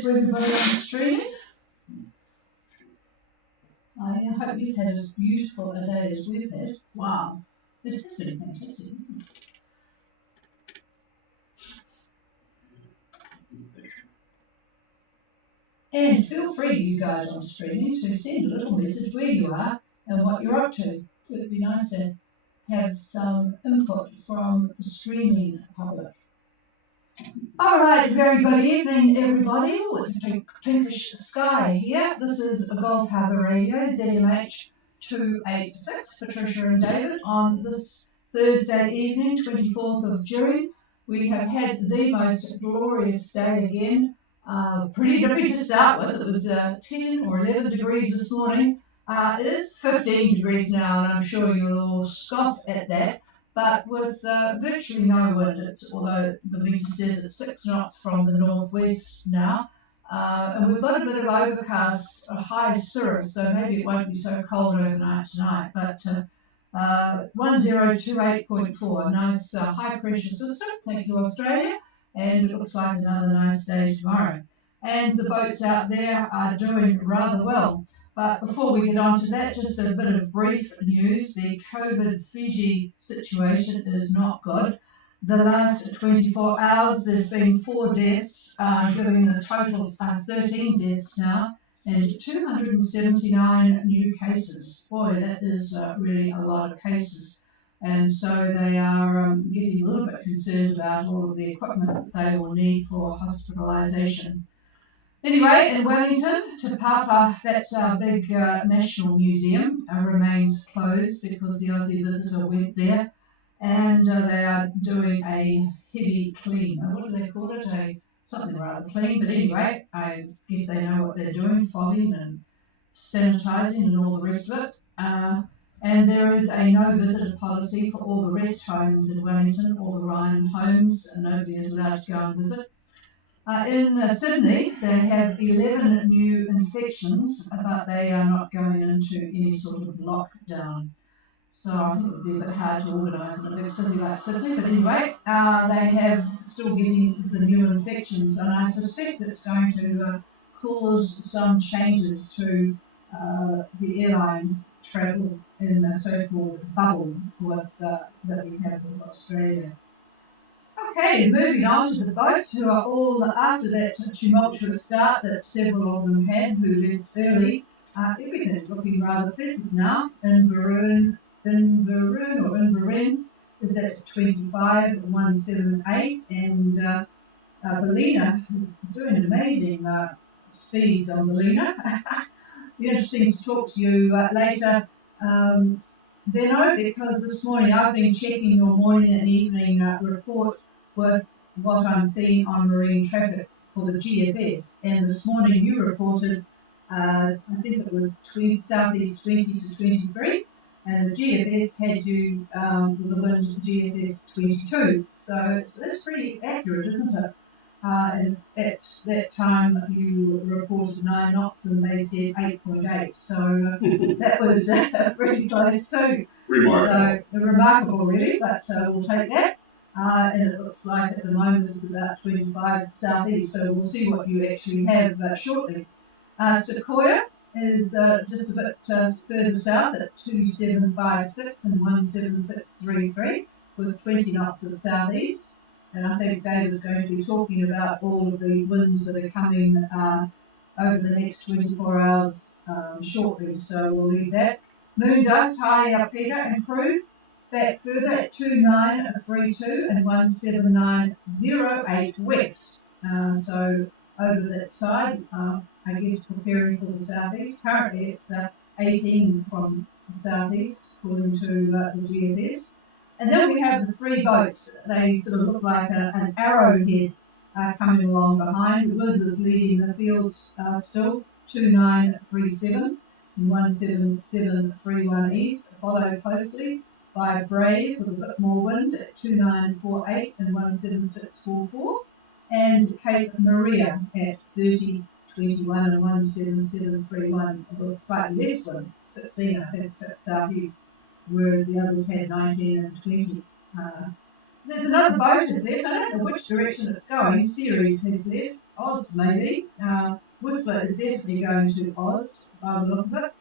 to everybody on the stream. I hope you've had as beautiful a day as we've had. Wow. It has been fantastic, isn't it? And feel free, you guys on streaming, to send a little message where you are and what you're up to. It would be nice to have some input from the streaming public. All right, very good evening, everybody. Oh, it's a pinkish sky here. This is Gulf Harbour Radio, ZMH 286, Patricia and David, on this Thursday evening, 24th of June. We have had the most glorious day again. Pretty dippy to start with. It was 10 or 11 degrees this morning. It is 15 degrees now, and I'm sure you'll all scoff at that. But with virtually no wind, although the meter says it's 6 knots from the northwest now, and we've got a bit of overcast, a high cirrus, so maybe it won't be so cold overnight tonight. But 1028.4, nice high pressure system. Thank you, Australia. And it looks like another nice day tomorrow. And the boats out there are doing rather well. But before we get on to that, just a bit of brief news. The COVID Fiji situation is not good. The last 24 hours, there's been 4 deaths, giving the total 13 deaths now, and 279 new cases. Boy, that is really a lot of cases. And so they are getting a little bit concerned about all of the equipment that they will need for hospitalisation. Anyway, in Wellington, Te Papa, that's our big national museum, remains closed because the Aussie visitor went there, and they are doing a heavy clean. What do they call it? Something rather clean, but anyway, I guess they know what they're doing, fogging and sanitising and all the rest of it. And there is a no visitor policy for all the rest homes in Wellington, all the Ryan homes, and nobody is allowed to go and visit. In Sydney, they have 11 new infections, but they are not going into any sort of lockdown. So I think it would be a bit hard to organise in a big city like Sydney. But anyway, they have still getting the new infections, and I suspect it's going to cause some changes to the airline travel in the so-called bubble that we have with Australia. Okay, moving on to the boats, who are all, after that tumultuous start that several of them had, who left early, everything is looking rather pleasant now. Inverurie is at 25,178, and Ballina is doing amazing speeds on Ballina. Be interesting to talk to you later, Benno, because this morning I've been checking your morning and evening report with what I'm seeing on marine traffic for the GFS, and this morning you reported, I think it was southeast 20 to 23, and the GFS had you with the wind GFS 22, so that's pretty accurate, isn't it? And at that time you reported 9 knots and they said 8.8, so that was pretty close too. Remarkable. So remarkable really, but we'll take that. And it looks like at the moment it's about 25 southeast, so we'll see what you actually have shortly. Sequoia is just a bit further south at 2756 and 17633 with 20 knots of southeast. And I think Dave is going to be talking about all of the winds that are coming over the next 24 hours shortly, so we'll leave that. Moon dust, hi Peter and crew, back further at 2932 and 17908 west. So over that side, I guess preparing for the southeast. Currently it's 18 from the southeast according to the GFS. And then we have the 3 boats. They sort of look like an arrowhead coming along behind. The Wiz is leading the fields still, 2937 and 17731 east, followed closely by Brave with a bit more wind at 2948 and 17644, and Cape Maria at 3021 and 17731 with slightly less wind, 16 I think southeast, whereas the others had 19 and 20. There's another boat has left. I don't know which direction it's going. Ceres has left. Oz maybe. Whistler is definitely going to Oz by the look of it.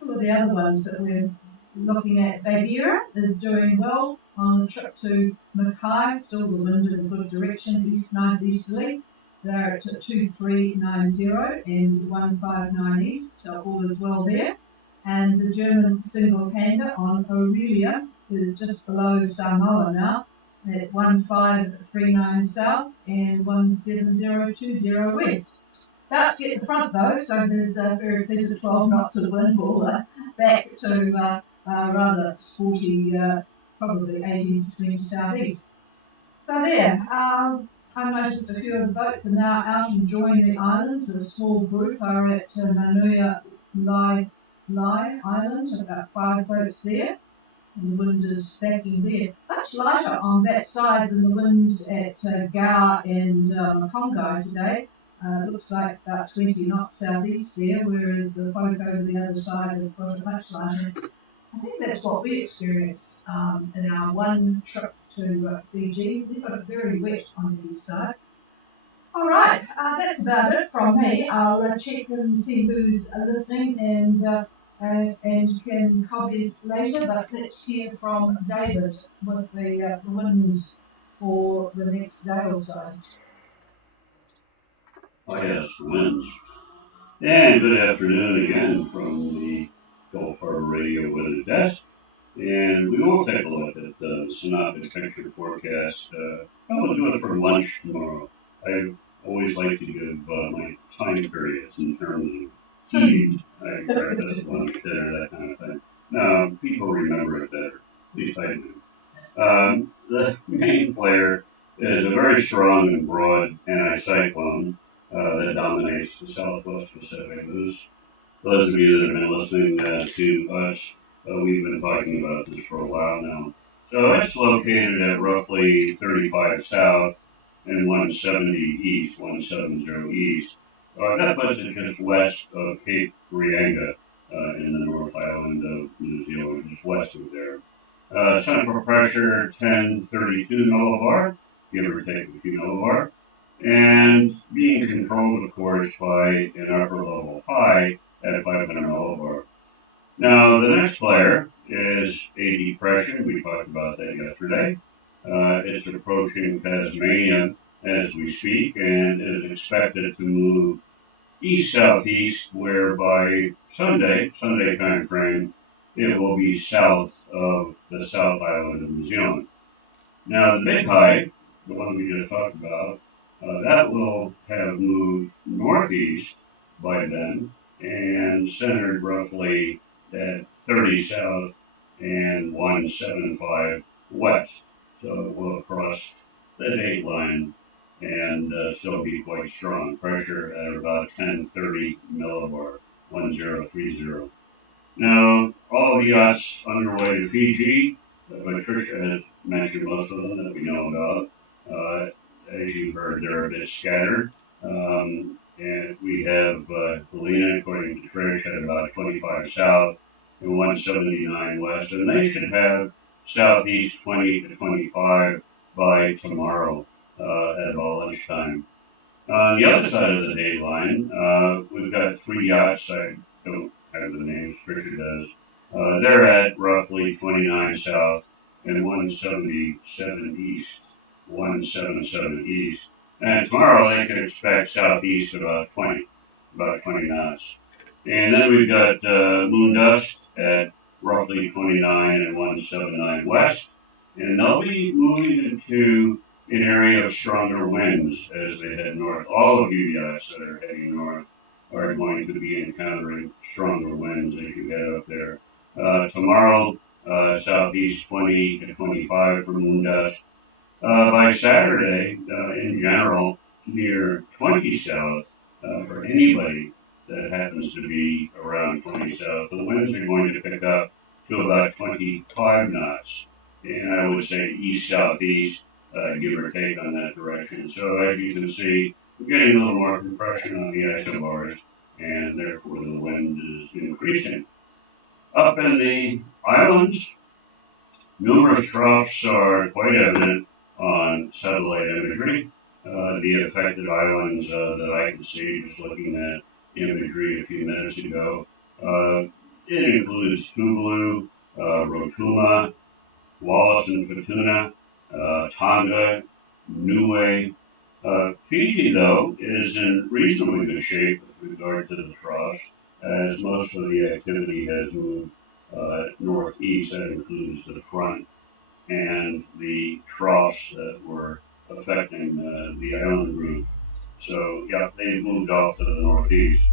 Who are the other ones that we're looking at? Bagheera is doing well on the trip to Mackay, still the wind in a good direction, nice easterly. They're at 2390 and 159 east, so all is well there. And the German single-hander on Aurelia is just below Samoa now at 1539 south and 17020 west. About to get the front though, so there's a very pleasant 12 knots of wind will back to rather sporty, probably 18 to 20 southeast. So there, I noticed a few of the boats are now out enjoying the islands. A small group are at Nanuia Lai Island, about 5 boats there. And the wind is backing there. Much lighter on that side than the winds at Gower and Makongai today. Looks like about 20 knots southeast there, whereas the folk over the other side have got it much lighter. I think that's what we experienced in our one trip to Fiji. We got it very wet on the east side. All right, that's about it from me. I'll check and see who's listening and can comment later, but let's hear from David with the winds for the next day or so. Oh yes, winds. And good afternoon again from the Gulf Harbor Radio Weather Desk. And we will take a look at the synoptic picture forecast. I'm going to do it for lunch tomorrow. I always like to give my time periods in terms of feed. I breakfast, lunch, dinner, that kind of thing. Now, people remember it better. At least I do. The main player is a very strong and broad anticyclone that dominates the Southwest Pacific. Those of you that have been listening to us, we've been talking about this for a while now. So it's located at roughly 35 south and 170 east, 170 east. That puts it just west of Cape Reinga in the North Island of New Zealand, just west of there. Central pressure 1032 millibar, give or take a few millibar, and being controlled, of course, by an upper level high at 500 millibar. Now, the next player is a depression. We talked about that yesterday. It's approaching Tasmania as we speak and is expected to move east-southeast, where by Sunday time frame, it will be south of the South Island of New Zealand. Now, the big high, the one we just talked about, that will have moved northeast by then and centered roughly at 30 south and 175 west. So it will cross the date line and still be quite strong. Pressure at about 1030 millibar, 1030. Now, all of the yachts underway to Fiji, Patricia has mentioned most of them that we know about. As you heard, they're a bit scattered. And we have Helena, according to Trish, at about 25 south and 179 west. And they should have southeast 20 to 25 by tomorrow at about lunchtime. On the other side of the date line, we've got 3 yachts. I don't have the names, Tricia does. They're at roughly 29 south and 177 east, 177 east. And tomorrow they can expect southeast about 20 knots. And then we've got moon dust at roughly 29 and 179 west. And they'll be moving into an area of stronger winds as they head north. All of you yachts that are heading north are going to be encountering stronger winds as you head up there. Tomorrow, southeast 20 to 25 for moon dust. By Saturday, in general, near 20 south for anybody that happens to be around 20 south. The winds are going to pick up to about 25 knots. And I would say east-southeast, give or take on that direction. So as you can see, we're getting a little more compression on the isobars, and therefore the wind is increasing. Up in the islands, numerous troughs are quite evident on satellite imagery. the affected islands that I can see just looking at imagery a few minutes ago. It includes Tuvalu, Rotuma, Wallis and Futuna, Tonga, Niue. Fiji, though, is in reasonably good shape with regard to the troughs, as most of the activity has moved northeast. That includes the front and the troughs that were affecting the island group. So, yeah, they've moved off to the northeast.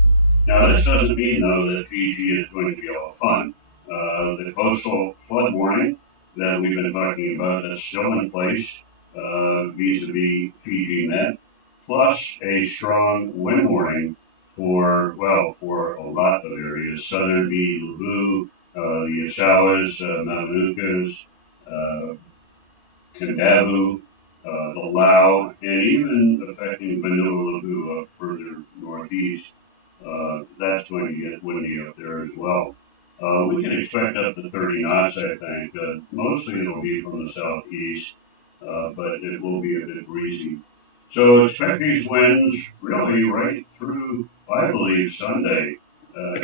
Now, this doesn't mean, though, that Fiji is going to be all fun. The coastal flood warning that we've been talking about is still in place vis-a-vis Fiji Met, plus a strong wind warning for a lot of areas, southern v. Luvu, the Osawas, Mamanukas, Kandavu, the Lao, and even affecting Vanua Lagoon up further northeast. That's going to get windy up there as well. We can expect up to 30 knots, I think. Mostly it'll be from the southeast, but it will be a bit breezy. So expect these winds really right through, I believe, Sunday.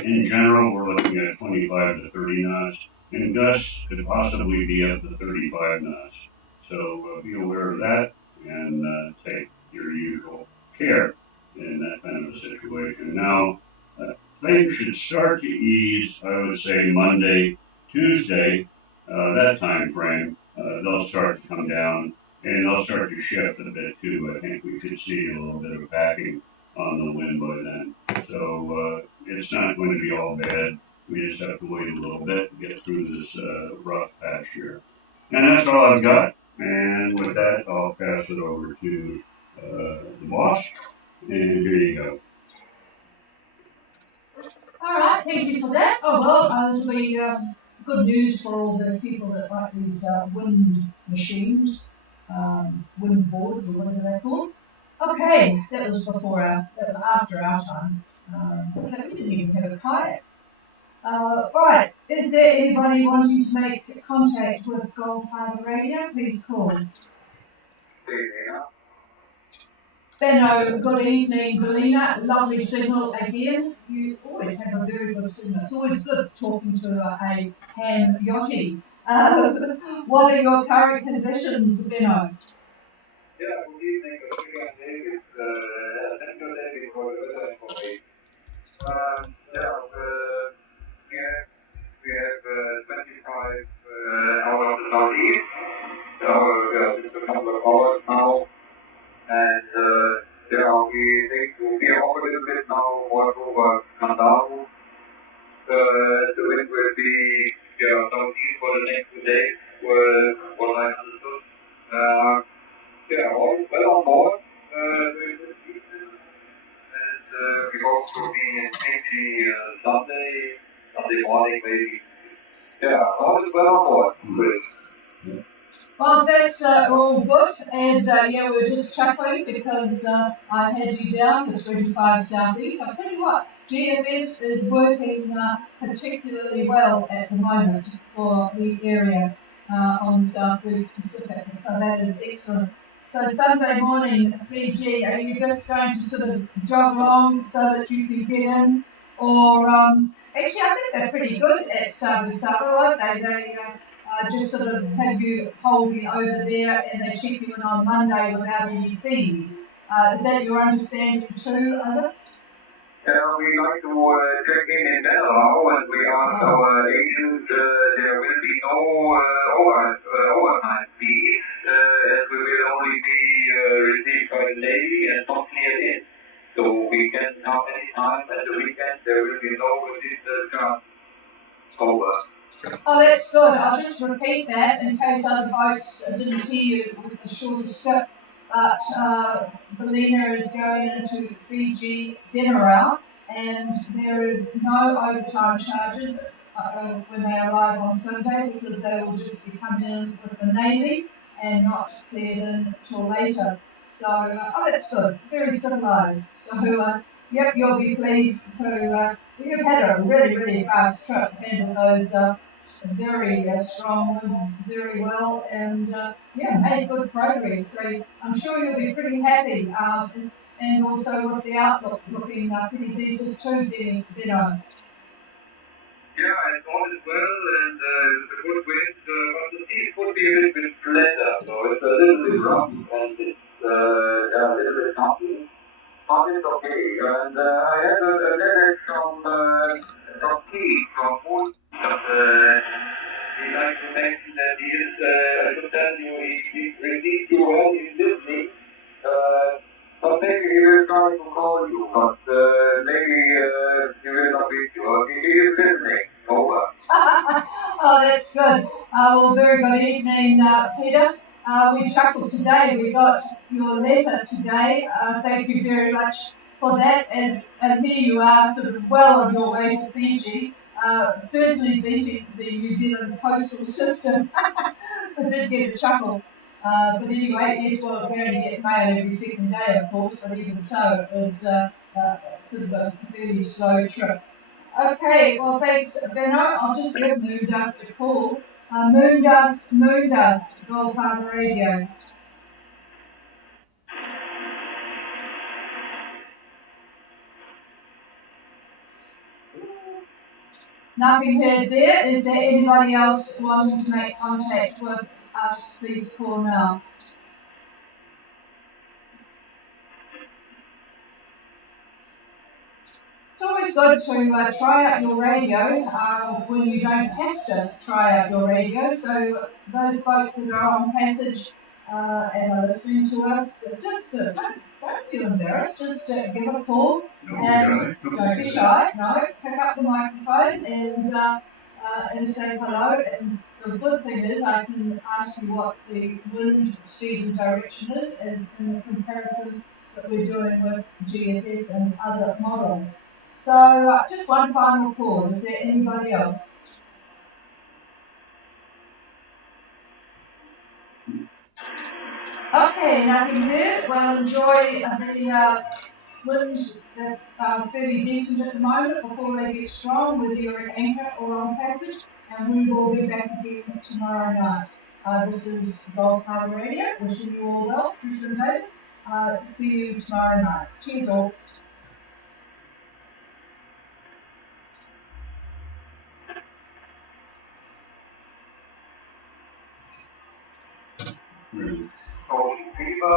In general, we're looking at 25 to 30 knots, and gusts could possibly be up to 35 knots. So be aware of that and take your usual care in that kind of a situation. Now, things should start to ease, I would say, Monday, Tuesday, that time frame. They'll start to come down, and they'll start to shift a bit too. I think we could see a little bit of backing on the wind by then. So it's not going to be all bad. We just have to wait a little bit to get through this rough patch here. And that's all I've got. And with that, I'll pass it over to the boss. And here you go. All right, thank you for that. Oh, well, it'll be good news for all the people that like these wind machines, wind boards, or whatever they're called. Okay, that was after our time. Okay, we didn't even have a kayak. All right, is there anybody wanting to make contact with Gulf Harbour Radio? Please call. Benno, good evening. Belina, lovely signal again. You always have a very good signal. It's always good talking to a ham yachty. What are your current conditions, Benno? Yeah, good evening. David. Thank you, David, for the information. We have 25 out of the southeast. So just a couple of hours now. And we think we are over a little bit now more over Kandavu. The wind will be southeast for the next 2 days, what I understood. All well on board during this season. And we hope to be in Fiji Sunday morning maybe. All is well on board. Good. Well, that's all good, and we're just chuckling because I had you down for 25 Southeast. I'll tell you what, GFS is working particularly well at the moment for the area on the Southwest Pacific, so that is excellent. So Sunday morning, Fiji, are you just going to sort of jog along so that you can get in? Or, actually, I think they're pretty good at Sabu, aren't they? They just sort of have you holding over there and they check you in on Monday without any fees. Is that your understanding too, Ada? We like to check in Bangalore, and we ask our agents there will be no overnight fees, as we will only be received by the Navy and not cleared in. So we can come anytime at the weekend, there will be no additional charge. Over. Oh, that's good. I'll just repeat that in case other boats didn't hear you with the shorter skip. But Belina is going into Fiji Demerara, and there is no overtime charges when they arrive on Sunday because they will just be coming in with the Navy and not cleared in till later. So, that's good. Very civilised. So, you'll be pleased to. We've had a really, really fast trip, and with those very strong winds very well, and made good progress. So I'm sure you'll be pretty happy, and also with the outlook looking pretty decent too, Benno. Yeah, I thought as well, and it's a good wind, but the sea could be a little bit flatter, so it's a little bit rough, and it's a little bit bumpy, but it's okay. And I had a letter from Keith, from Wood, but he'd like to mention that he is, I should tell you, he received you well, he's listening, but maybe he will try to call you, but maybe he will not reach you. He is listening. Over. Oh, that's good. Well, very good evening, Peter. We chuckled today. We got your letter today. Thank you very much for that. And here you are, sort of well on your way to Fiji, certainly beating the New Zealand postal system. I did get a chuckle. But anyway, yes, well, we only get mail every second day, of course, but even so, it was sort of a fairly slow trip. Okay, well, thanks, Benno. I'll just give Moondust a call. Moondust, Gulf Harbour Radio. Nothing heard there. Is there anybody else wanting to make contact with us? Please call now. It's always good to try out your radio when you don't have to try out your radio. So those folks that are on passage and are listening to us, just don't feel embarrassed. Just give a call and don't be shy. No, pick up the microphone and say hello. And the good thing is I can ask you what the wind speed and direction is in the comparison that we're doing with GFS and other models. So just one final call. Is there anybody else? Okay, nothing there. Well, enjoy the winds that are fairly decent at the moment before they get strong, whether you're at anchor or on passage, and we will be back again tomorrow night. This is Gulf Harbour Radio, wishing you all well. Tristan David. See you tomorrow night. Cheers all. Really. So, Viva,